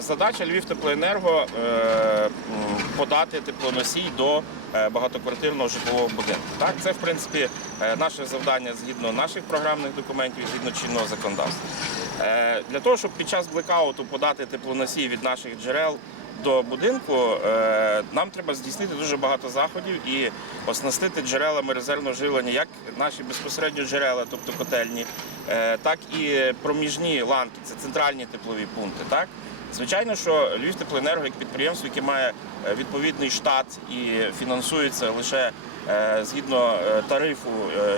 е, задача Львівтеплоенерго теплоенерго подати теплоносій до е, багатоквартирного житлового будинку. Так, це в принципі е, наше завдання згідно наших програмних документів, згідно чинного законодавства. Е, Для того, щоб під час блекауту подати теплоносій від наших джерел до будинку, е, нам треба здійснити дуже багато заходів і оснастити джерелами резервного живлення як наші безпосередньо джерела, тобто котельні, е, так і проміжні ланки, це центральні теплові пункти. Так? Звичайно, що Львівтеплоенерго як підприємство, яке має е, відповідний штат і фінансується лише згідно тарифу,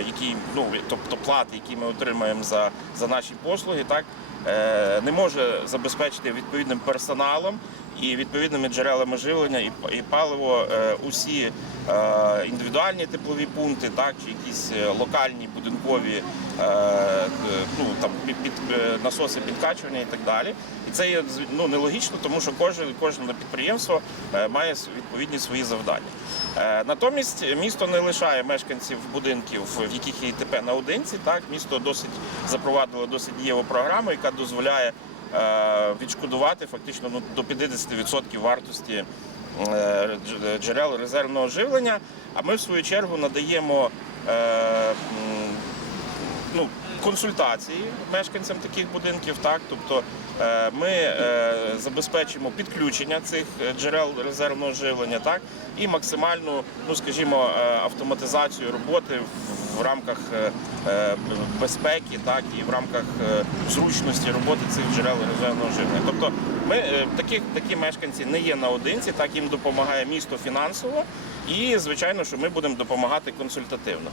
який, ну, тобто плати, які ми отримаємо за, за наші послуги, так, не може забезпечити відповідним персоналом і відповідними джерелами живлення і, і паливо е, усі е, індивідуальні теплові пункти, так, чи якісь е, локальні будинкові ну, там, під, під, насоси підкачування і так далі. І це є ну, нелогічно, тому що кожен, кожне підприємство має відповідні свої завдання. Натомість місто не лишає мешканців будинків, в яких є ІТП наодинці. Так, місто досить запровадило досить дієву програму, яка дозволяє відшкодувати фактично ну, до 50% вартості е, джерел резервного живлення. А ми в свою чергу надаємо е, ну, консультації мешканцям таких будинків. Так, тобто е, ми е, забезпечимо підключення цих е, джерел резервного живлення, так і максимальну, ну скажімо, е, автоматизацію роботи в, в рамках е, е, безпеки, так і в рамках е, зручності роботи цих джерел резервного живлення. Тобто, ми такі, такі мешканці не є наодинці, так їм допомагає місто фінансово, і звичайно, що ми будемо допомагати консультативно.